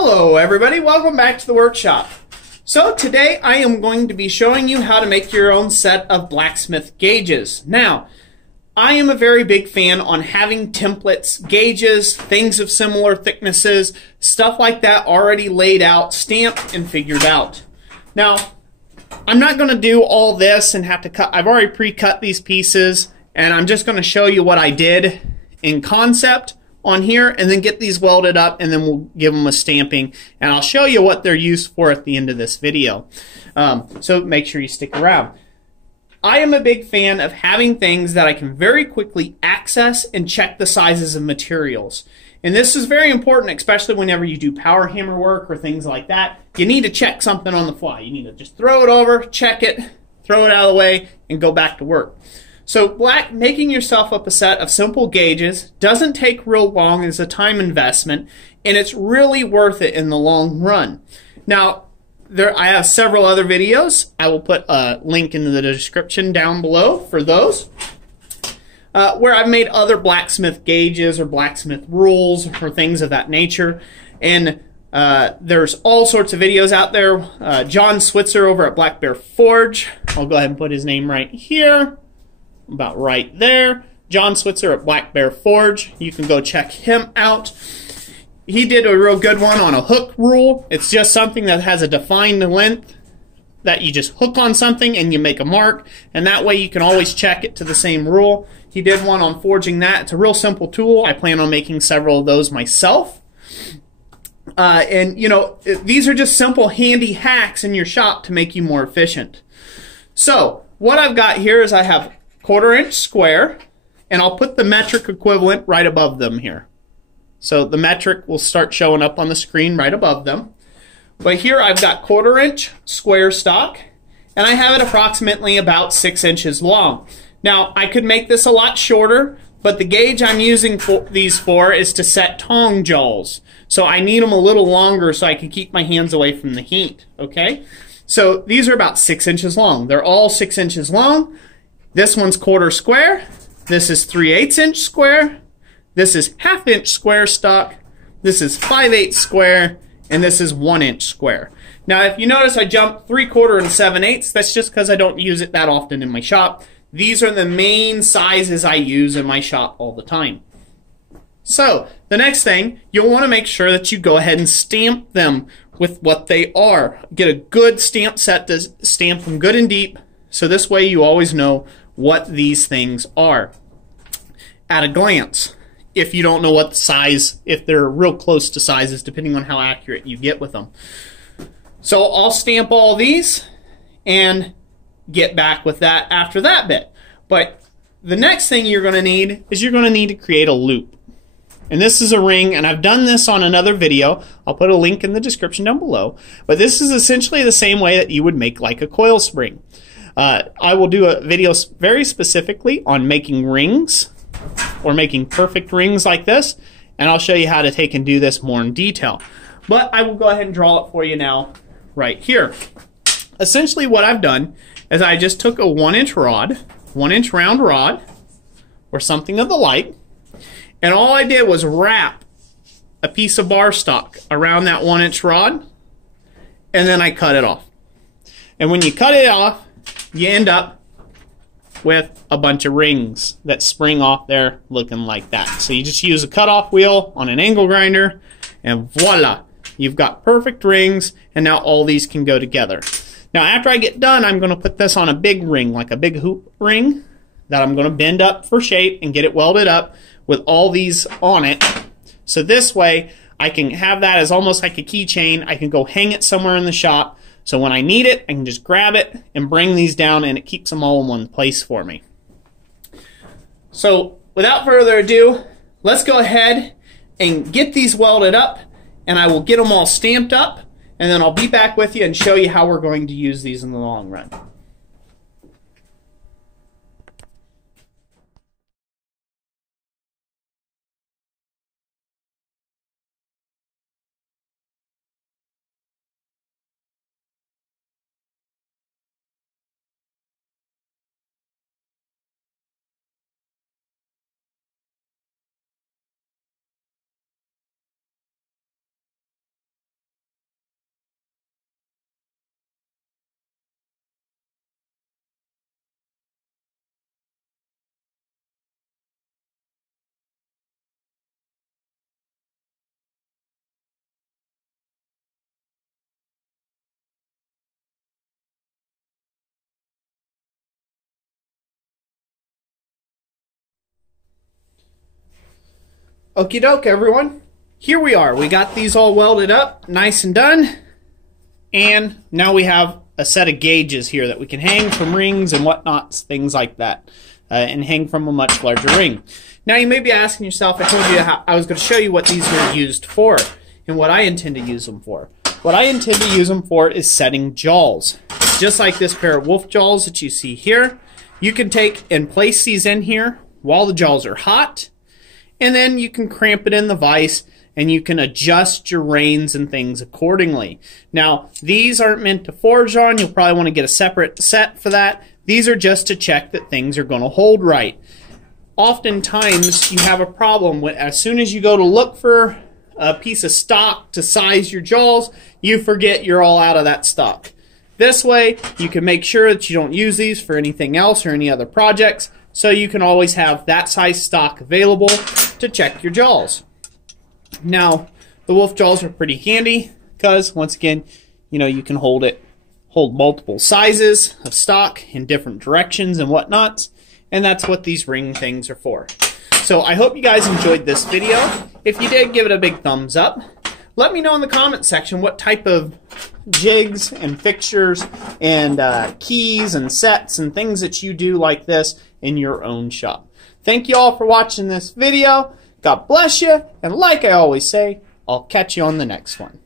Hello everybody, welcome back to the workshop. So today I am going to be showing you how to make your own set of blacksmith gauges. Now, I am a very big fan on having templates, gauges, things of similar thicknesses, stuff like that already laid out, stamped, and figured out. Now, I'm not going to do all this and have to cut. I've already pre-cut these pieces, and I'm just going to show you what I did in concept on here, and then get these welded up, and then we'll give them a stamping, and I'll show you what they're used for at the end of this video. So make sure you stick around. I am a big fan of having things that I can very quickly access and check the sizes of materials. And this is very important, especially whenever you do power hammer work or things like that. You need to check something on the fly. You need to just throw it over, check it, throw it out of the way, and go back to work. So making yourself up a set of simple gauges doesn't take real long. It's a time investment, and it's really worth it in the long run. Now, I have several other videos. I will put a link in the description down below for those, where I've made other blacksmith gauges or blacksmith rules or things of that nature. And there's all sorts of videos out there. John Switzer over at Black Bear Forge. I'll go ahead and put his name right here. About right there. John Switzer at Black Bear Forge. You can go check him out. He did a real good one on a hook rule. It's just something that has a defined length that you just hook on something and you make a mark, and that way you can always check it to the same rule. He did one on forging that. It's a real simple tool. I plan on making several of those myself. And you know, these are just simple handy hacks in your shop to make you more efficient. So what I've got here is I have 1/4 inch square, and I'll put the metric equivalent right above them here. So the metric will start showing up on the screen right above them. But here I've got 1/4 inch square stock, and I have it approximately about 6 inches long. Now, I could make this a lot shorter, but the gauge I'm using these for is to set tong jaws. So I need them a little longer so I can keep my hands away from the heat, okay? So these are about 6 inches long. They're all 6 inches long. This one's 1/4 square. This is 3/8 inch square. This is 1/2 inch square stock. This is 5/8 square, and this is 1 inch square. Now, if you notice, I jumped 3/4 and 7/8. That's just because I don't use it that often in my shop. These are the main sizes I use in my shop all the time. So the next thing, you'll want to make sure that you go ahead and stamp them with what they are. Get a good stamp set to stamp them good and deep, so this way you always know what these things are at a glance. If you don't know what the size, if they're real close to sizes, depending on how accurate you get with them. So I'll stamp all these and get back with that after that bit. But the next thing you're going to need is you're going to need to create a loop. And this is a ring, and I've done this on another video. I'll put a link in the description down below. But this is essentially the same way that you would make like a coil spring. I will do a video very specifically on making rings, or making perfect rings like this, and I'll show you how to take and do this more in detail. But I will go ahead and draw it for you now right here. Essentially what I've done is I just took a 1 inch rod, 1 inch round rod, or something of the like, and all I did was wrap a piece of bar stock around that 1 inch rod, and then I cut it off. And when you cut it off, you end up with a bunch of rings that spring off there looking like that. So you just use a cutoff wheel on an angle grinder, and voila, you've got perfect rings, and now all these can go together. Now after I get done, I'm going to put this on a big ring, like a big hoop ring, that I'm going to bend up for shape and get it welded up with all these on it. So this way I can have that as almost like a keychain. I can go hang it somewhere in the shop. So when I need it, I can just grab it and bring these down, and it keeps them all in one place for me. So without further ado, let's go ahead and get these welded up, and I will get them all stamped up, and then I'll be back with you and show you how we're going to use these in the long run. Okie doke, everyone. Here we are. We got these all welded up, nice and done. And now we have a set of gauges here that we can hang from rings and whatnot, things like that, and hang from a much larger ring. Now you may be asking yourself, I told you how I was going to show you what these are used for and what I intend to use them for. What I intend to use them for is setting jawls. Just like this pair of wolf jawls that you see here, you can take and place these in here while the jawls are hot, and then you can cramp it in the vise and you can adjust your reins and things accordingly. Now, these aren't meant to forge on. You'll probably want to get a separate set for that. These are just to check that things are going to hold right. Oftentimes, you have a problem when, as soon as you go to look for a piece of stock to size your jawls, you forget you're all out of that stock. This way, you can make sure that you don't use these for anything else or any other projects, so you can always have that size stock available to check your jawls. Now, the wolf jawls are pretty handy because, once again, you can hold multiple sizes of stock in different directions and whatnots, and that's what these ring things are for. So I hope you guys enjoyed this video. If you did, give it a big thumbs up. Let me know in the comment section what type of jigs and fixtures and keys and sets and things that you do like this in your own shop. Thank you all for watching this video. God bless you, and like I always say, I'll catch you on the next one.